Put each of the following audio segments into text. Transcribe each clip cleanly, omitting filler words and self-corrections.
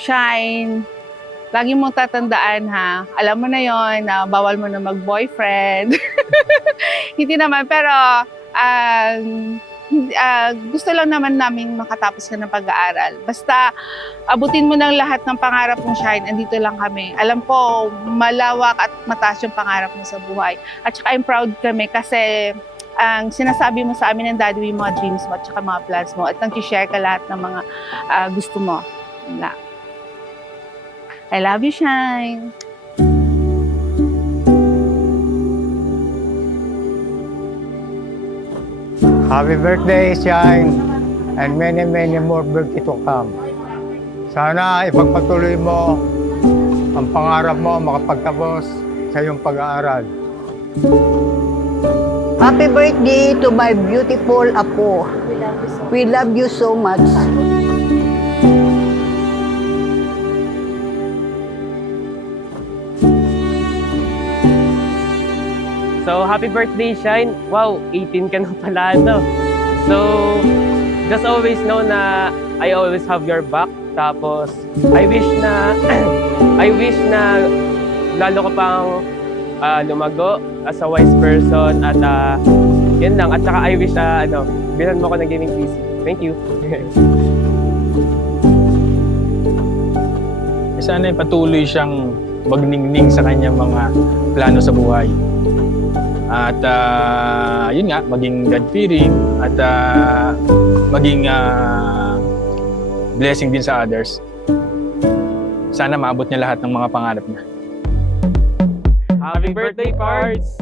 Shine, lagi mong tatandaan ha, alam mo na yon na bawal mo na mag-boyfriend. Hindi naman, pero gusto lang naman namin makatapos ka ng pag-aaral. Basta abutin mo ng lahat ng pangarap mong, Shine, andito lang kami. Alam ko, malawak at mataas yung pangarap mo sa buhay. At saka I'm proud kami kasi ang sinasabi mo sa amin ng daddy yung mga dreams mo at saka mga plans mo at nag-share ka lahat ng mga gusto mo. Wala. I love you, Shine. Happy birthday, Shine, and many, many more birthday to come. Sana ipagpatuloy mo ang pangarap mo makapagtapos sa iyong pag-aaral. Happy birthday to my beautiful apo. We love you so much. So, happy birthday, Shine. Wow, 18 ka na pala, no? So, just always know na I always have your back. Tapos, I wish na lalo ka pang lumago as a wise person at yun lang. At saka I wish bilan mo ko ng gaming PC. Thank you. Sana patuloy siyang magningning sa kanyang mga plano sa buhay. At yun nga, maging God-fearing at maging blessing din sa others. Sana maabot niya lahat ng mga pangarap niya. Happy birthday, Pards!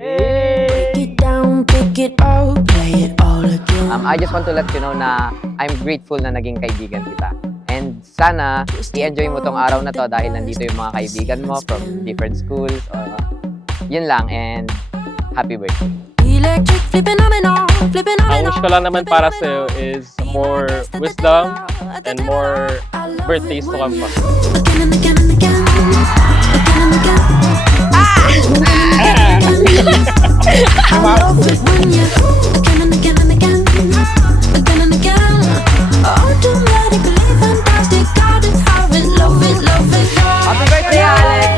Hey! Pick it down, pick it up, play it all again. I just want to let you know na I'm grateful na naging kaibigan kita. And sana i-enjoy mo tong araw na to dahil nandito yung mga kaibigan mo from different schools. Yun lang, and happy birthday. Electric flipping on and on, flipping on Ang and wish on. ko lang naman para sa'yo is more wisdom and more birthdays to come pa. Again and again and again, again and again. I love it when you again and again and again, again and again. Automatically fantastic, got it, have it, love it, love it. Happy birthday, Alex!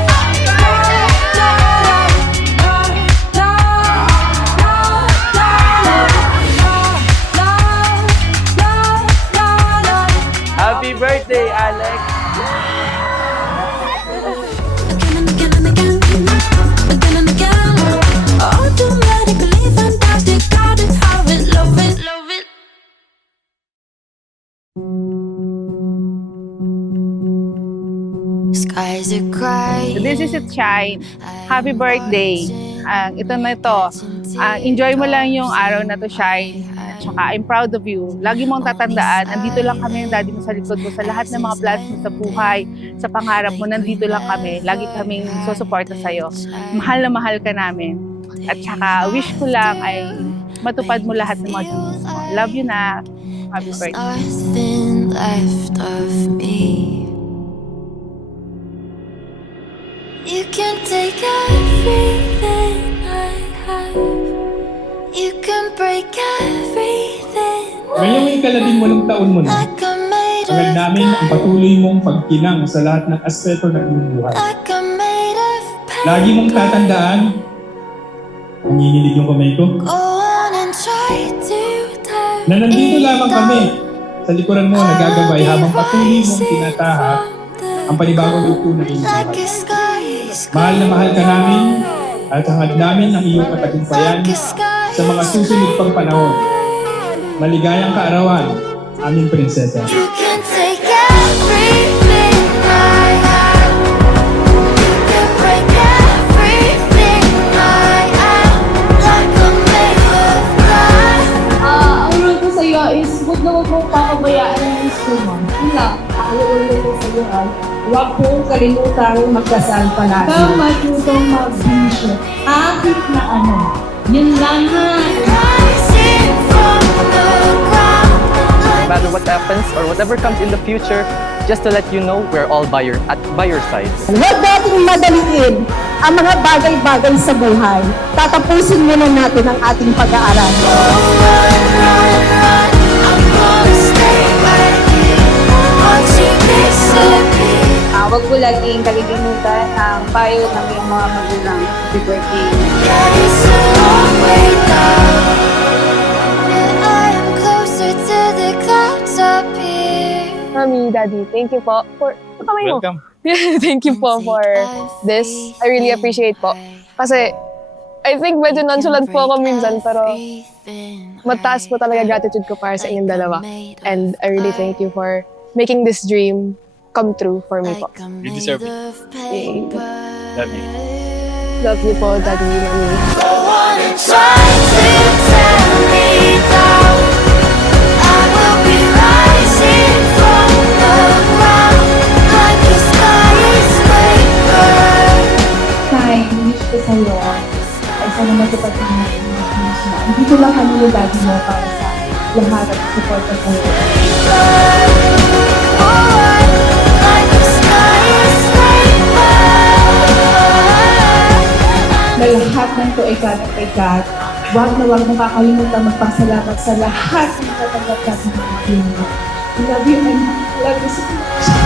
Happy birthday, Alex! Again and again and again, again and again. Automatically fantastic, got it, have it, love it, love it. Skies are gray. This is it, Shine. Happy birthday. Ito na ito. Enjoy mo lang yung araw na to, Shine. At saka, I'm proud of you. Lagi mong tatandaan, nandito lang kami ng daddy mo sa likod mo sa lahat ng mga plans mo sa buhay, sa pangarap mo, nandito lang kami. Lagi kaming susuporta sa'yo. Mahal na mahal ka namin. At saka, wish ko lang ay matupad mo lahat ng mga dreams mo. Love you na. Happy birthday. Nothing left of me. You can take everything I have. You can break everything. Ngayong ika-18 taon mo na, Like I'm made hangad of namin ang patuloy mong pagkinang sa lahat ng aspeto ng iyong buhay. like I'm made of Lagi mong tatandaan, nanginginig yung kamay ko, Go on and try to turn na nandito lamang kami sa likuran mo nagagabay habang patuloy mong tinatahak ang panibagong yugto ng iyong like a buhay. sky. Mahal na mahal ka namin at hangad namin ang iyong katagumpayan sa mga susunod pang panahon. Maligayang kaarawan, aming prinsesa. You can take everything I have. You can break everything I am. Like I'm made of glass. Ang rule ko sa iyo is huwag na huwag mong papabayaan ang gusto mo. Yun lang. Ang rule ko sa iyo ay huwag pong kalimutan magdasal palagi. Huwag matutong mag-bisyo. Kahit na ano. Yun lang ha. Rising from the ground. No matter what happens or whatever comes in the future, just to let you know we're all by your side. Huwag nating madaliin ang mga bagay-bagay sa buhay. Tatapusin muna natin ang ating pag-aaral. Run, run, run. I'm gonna stay right here. watch you disappear. Huwag po laging kalilimutan ang payo ng iyong mga magulang. Happy birthday. Yeah, it's a long way down, but I am closer to the clouds up here. Mami, Daddy, thank you po for... Kamay mo. Welcome. Thank you po for this. I really appreciate po. Kasi, I think medyo nonchalant po ako minsan, pero mataas po talaga gratitude ko para sa inyong dalawa. And I really thank you for making this dream come true for me po. You deserve it. Yay. Love you. Love you po, Daddy, Mami. No one tries to tear me down. I will be rising from the ground like a skyscraper. Tay, wish ko sa'yo ay sana matupad mo na yung mga wish mo. Dito lang kami yung daddy mo para sa lahat at support ko sa'yo. Like a skyscraper. Na lahat ng to ay galing kay God. Huwag na huwag nakakalimutan magpasalamat sa lahat ng natanggap natin ng mga mo. I love you and I love you so much.